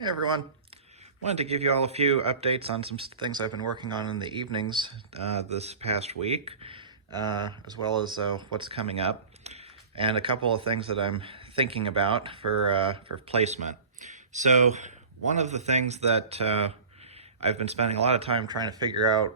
Hey everyone. Wanted to give you all a few updates on some things I've been working on in the evenings this past week, as well as what's coming up, and a couple of things that I'm thinking about for placement. So one of the things that I've been spending a lot of time trying to figure out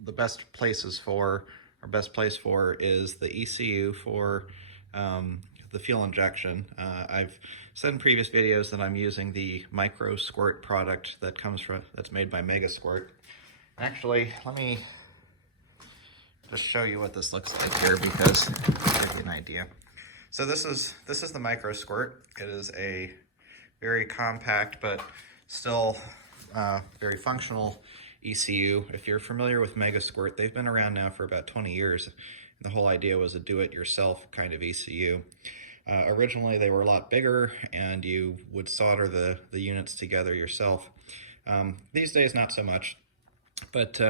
the best places for, or best place for, is the ECU for the fuel injection. I've said in previous videos that I'm using the MicroSquirt product that's made by MK4. Actually, let me just show you what this looks like here because I'll give you an idea. So this is the MicroSquirt. It is a very compact but still very functional ECU. If you're familiar with MK4, they've been around now for about 20 years. The whole idea was a do-it-yourself kind of ECU. Originally, they were a lot bigger, and you would solder the units together yourself. These days, not so much, but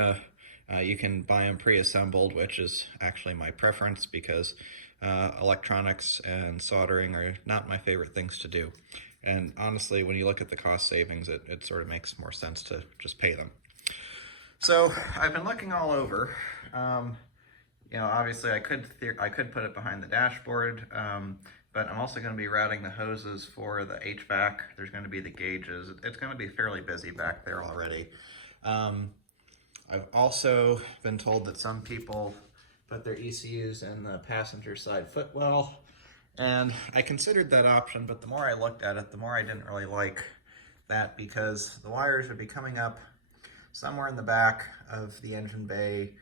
you can buy them pre-assembled, which is actually my preference because electronics and soldering are not my favorite things to do. And honestly, when you look at the cost savings, it sort of makes more sense to just pay them. So I've been looking all over. Obviously I could put it behind the dashboard, but I'm also going to be routing the hoses for the HVAC. There's going to be the gauges. It's going to be fairly busy back there already. I've also been told that some people put their ECUs in the passenger side footwell, and I considered that option, but the more I looked at it, the more I didn't really like that because the wires would be coming up somewhere in the back of the engine bay.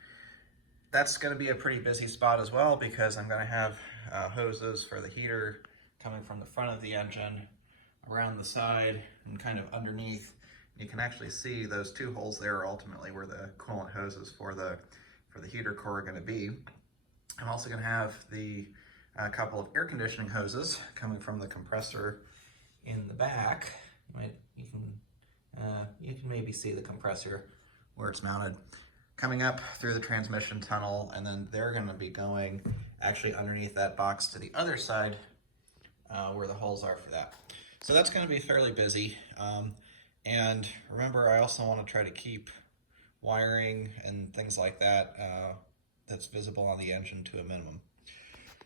That's going to be a pretty busy spot as well because I'm going to have hoses for the heater coming from the front of the engine around the side and kind of underneath. You can actually see those two holes there are ultimately where the coolant hoses for the heater core are going to be. I'm also going to have the couple of air conditioning hoses coming from the compressor in the back. You can maybe see the compressor where it's mounted, coming up through the transmission tunnel, and then they're going to be going actually underneath that box to the other side where the holes are for that. So that's going to be fairly busy. And remember, I also want to try to keep wiring and things like that that's visible on the engine to a minimum.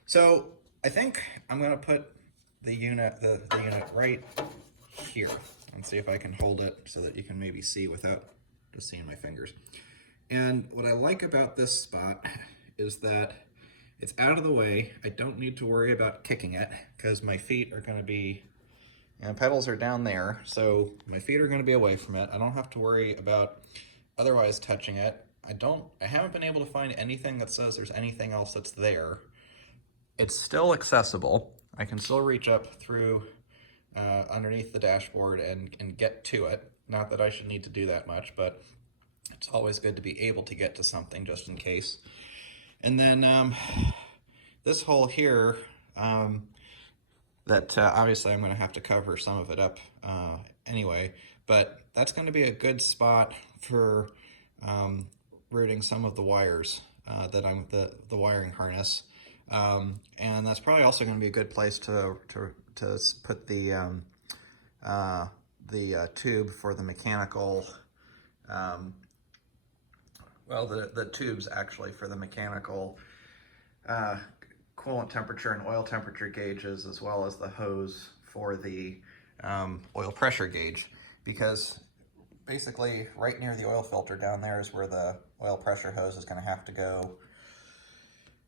So I think I'm going to put the unit right here and see if I can hold it so that you can maybe see without just seeing my fingers. And what I like about this spot is that it's out of the way. I don't need to worry about kicking it because my feet are going to be, pedals are down there, so my feet are going to be away from it. I don't have to worry about otherwise touching it. I haven't been able to find anything that says there's anything else that's there. It's still accessible. I can still reach up through underneath the dashboard and get to it. Not that I should need to do that much, but it's always good to be able to get to something just in case. And then this hole here, that obviously I'm going to have to cover some of it up anyway, but that's going to be a good spot for routing some of the wires the wiring harness. And that's probably also going to be a good place to put the tube for the mechanical, the tubes actually for the mechanical coolant temperature and oil temperature gauges, as well as the hose for the oil pressure gauge, because basically right near the oil filter down there is where the oil pressure hose is going to have to go.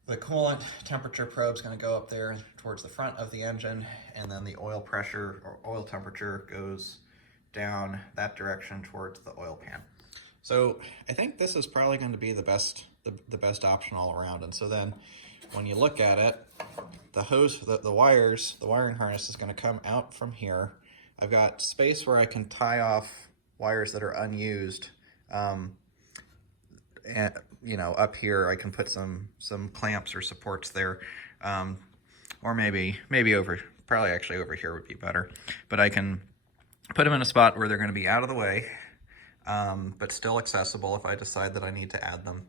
The coolant temperature probe is going to go up there towards the front of the engine, and then the oil pressure or oil temperature goes down that direction towards the oil pan. So I think this is probably going to be the best option all around. And so then when you look at it, the hose, the wiring harness is going to come out from here. I've got space where I can tie off wires that are unused. And up here I can put some clamps or supports there, or maybe probably actually over here would be better. But I can put them in a spot where they're going to be out of the way, but still accessible if I decide that I need to add them.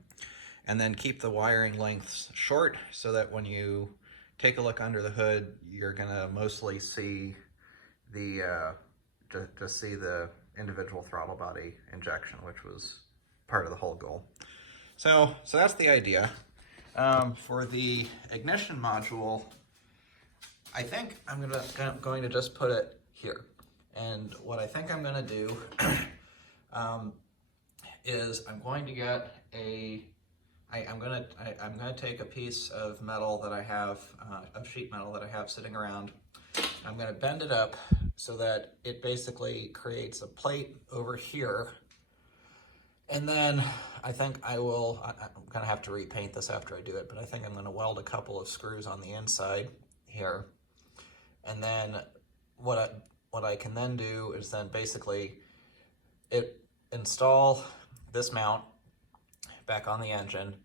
And then keep the wiring lengths short so that when you take a look under the hood, you're going to mostly see the just see the individual throttle body injection, which was part of the whole goal. So that's the idea. For the ignition module, I think I'm going to just put it here. And what I think I'm going to do is I'm going to get I'm going to take a piece of metal that I have, of sheet metal that I have sitting around. I'm going to bend it up so that it basically creates a plate over here. And then I think I'm going to have to repaint this after I do it, but I think I'm going to weld a couple of screws on the inside here. And then what I can then do is then basically install this mount back on the engine,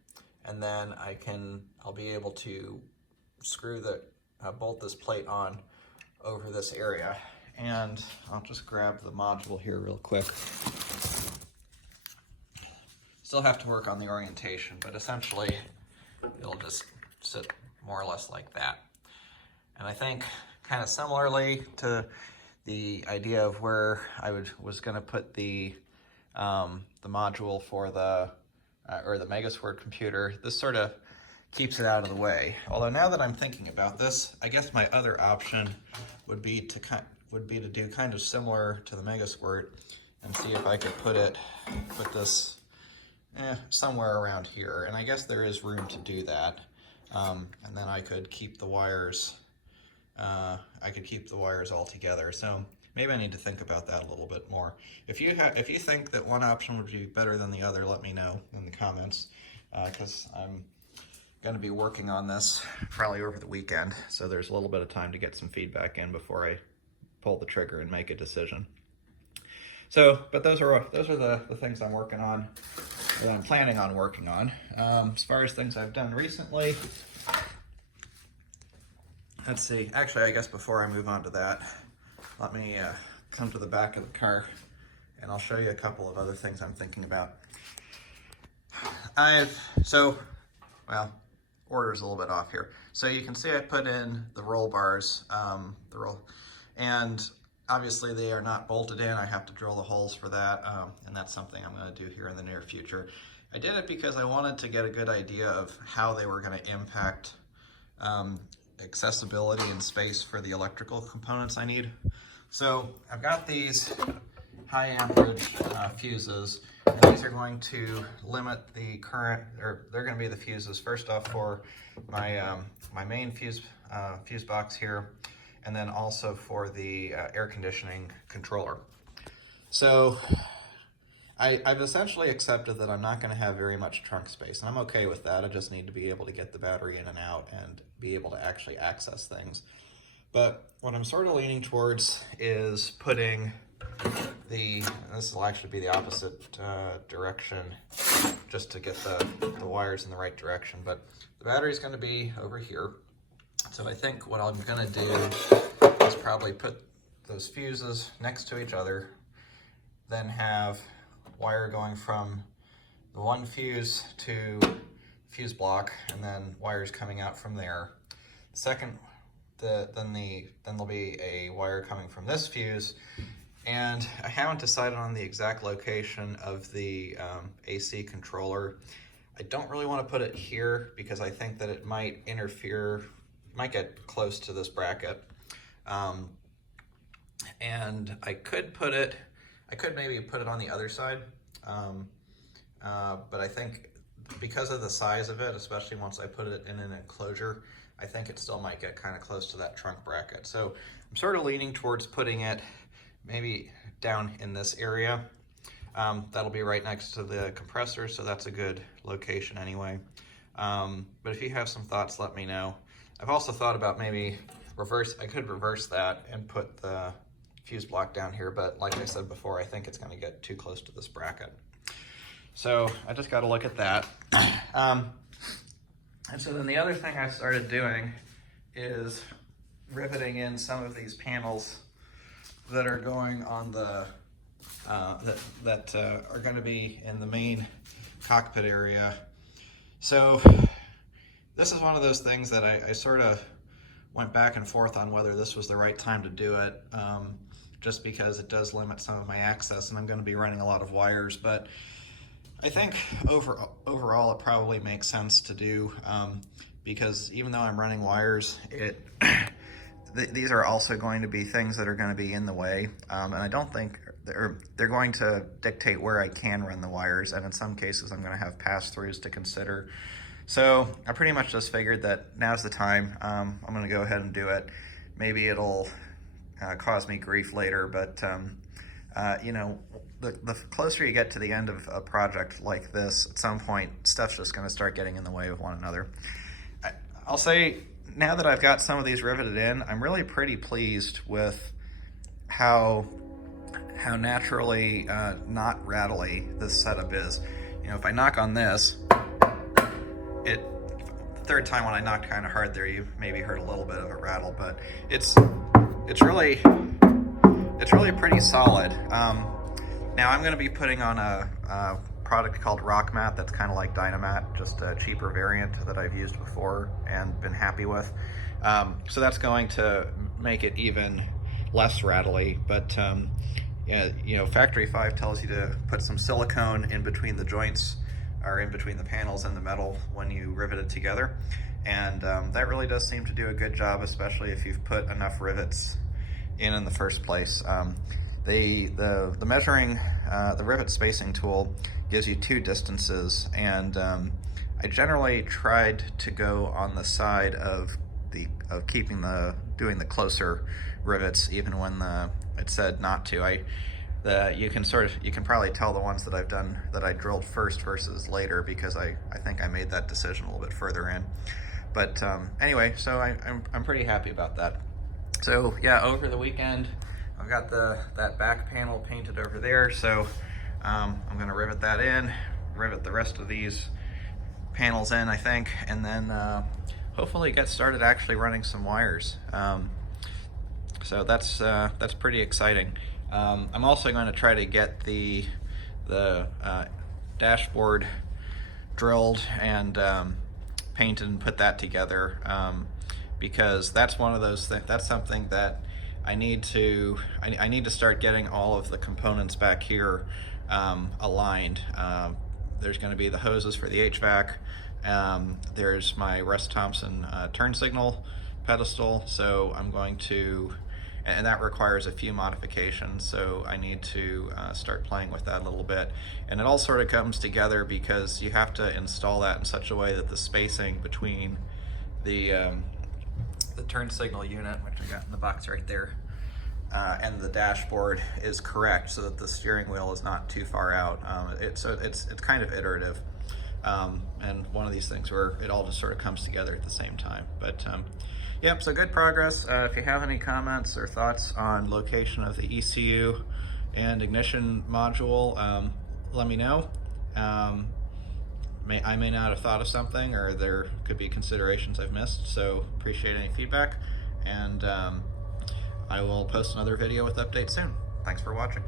and then I'll be able to screw bolt this plate on over this area. And I'll just grab the module here real quick. Still have to work on the orientation, but essentially it'll just sit more or less like that. And I think kind of similarly to the idea of where I was going to put the module for the MicroSquirt computer, this sort of keeps it out of the way. Although now that I'm thinking about this, I guess my other option would be to do kind of similar to the MicroSquirt and see if I could put this somewhere around here. And I guess there is room to do that. And then I could keep the wires. I could keep the wires all together. So maybe I need to think about that a little bit more. If you think that one option would be better than the other, let me know in the comments, because I'm going to be working on this probably over the weekend. So there's a little bit of time to get some feedback in before I pull the trigger and make a decision. So, but those are the things I'm working on, that I'm planning on working on. As far as things I've done recently, let's see. Actually, I guess before I move on to that, let me come to the back of the car and I'll show you a couple of other things I'm thinking about. Order's a little bit off here. So you can see I put in the roll bars, and obviously they are not bolted in. I have to drill the holes for that, and that's something I'm going to do here in the near future. I did it because I wanted to get a good idea of how they were going to impact accessibility and space for the electrical components I need. So I've got these high amperage fuses. And these are going to limit the current, or they're going to be the fuses first off for my my main fuse box here, and then also for the air conditioning controller. So I've essentially accepted that I'm not going to have very much trunk space, and I'm okay with that. I just need to be able to get the battery in and out and be able to actually access things. But what I'm sort of leaning towards is putting this will actually be the opposite direction, just to get the wires in the right direction, but the battery is going to be over here. So I think what I'm going to do is probably put those fuses next to each other, then have wire going from the one fuse to fuse block, and then wires coming out from there. Then there'll be a wire coming from this fuse. And I haven't decided on the exact location of the AC controller. I don't really want to put it here because I think that it might interfere, might get close to this bracket. And I could maybe put it on the other side. But I think because of the size of it, especially once I put it in an enclosure, I think it still might get kind of close to that trunk bracket. So I'm sort of leaning towards putting it maybe down in this area. That'll be right next to the compressor, so that's a good location anyway. But if you have some thoughts, let me know. I've also thought about maybe I could reverse that and put the fuse block down here, but like I said before, I think it's going to get too close to this bracket. So I just got to look at that. And so then the other thing I started doing is riveting in some of these panels that are going on the that are going to be in the main cockpit area. So this is one of those things that I sort of went back and forth on whether this was the right time to do it. just because it does limit some of my access, and I'm going to be running a lot of wires. But I think overall it probably makes sense to do, because even though I'm running wires, these are also going to be things that are going to be in the way, and I don't think they're going to dictate where I can run the wires, and in some cases I'm going to have pass-throughs to consider. So I pretty much just figured that now's the time. I'm going to go ahead and do it. Maybe it'll cause me grief later, but you know, the closer you get to the end of a project like this, at some point stuff's just going to start getting in the way of one another. I'll say, now that I've got some of these riveted in, I'm really pretty pleased with how naturally not rattly this setup is. You know, if I knock on this, the third time when I knocked kind of hard there, you maybe heard a little bit of a rattle, but it's really pretty solid. Now I'm going to be putting on a product called Rock Mat that's kind of like Dynamat, just a cheaper variant that I've used before and been happy with. So that's going to make it even less rattly, but yeah, you know, Factory 5 tells you to put some silicone in between the joints, or in between the panels and the metal when you rivet it together, and that really does seem to do a good job, especially if you've put enough rivets in the first place. The measuring, the rivet spacing tool gives you two distances, and I generally tried to go on the side of keeping doing the closer rivets, even when it said not to. You can probably tell the ones that I've done that I drilled first versus later, because I think I made that decision a little bit further in. But anyway, so I'm pretty happy about that. So yeah, over the weekend I've got that back panel painted over there, so I'm going to rivet that in, rivet the rest of these panels in, I think, and then hopefully get started actually running some wires. So that's pretty exciting. I'm also going to try to get the dashboard drilled and painted and put that together, because that's one of those things. That's something that I need to start getting all of the components back here aligned. There's going to be the hoses for the HVAC. There's my Russ Thompson turn signal pedestal, so I'm going to, and that requires a few modifications, so I need to start playing with that a little bit. And it all sort of comes together because you have to install that in such a way that the spacing between the turn signal unit, which I got in the box right there, and the dashboard is correct, so that the steering wheel is not too far out. So it's kind of iterative, and one of these things where it all just sort of comes together at the same time. But yep, so good progress. If you have any comments or thoughts on location of the ECU and ignition module, let me know. I may not have thought of something, or there could be considerations I've missed, so appreciate any feedback, and I will post another video with updates soon. Thanks for watching.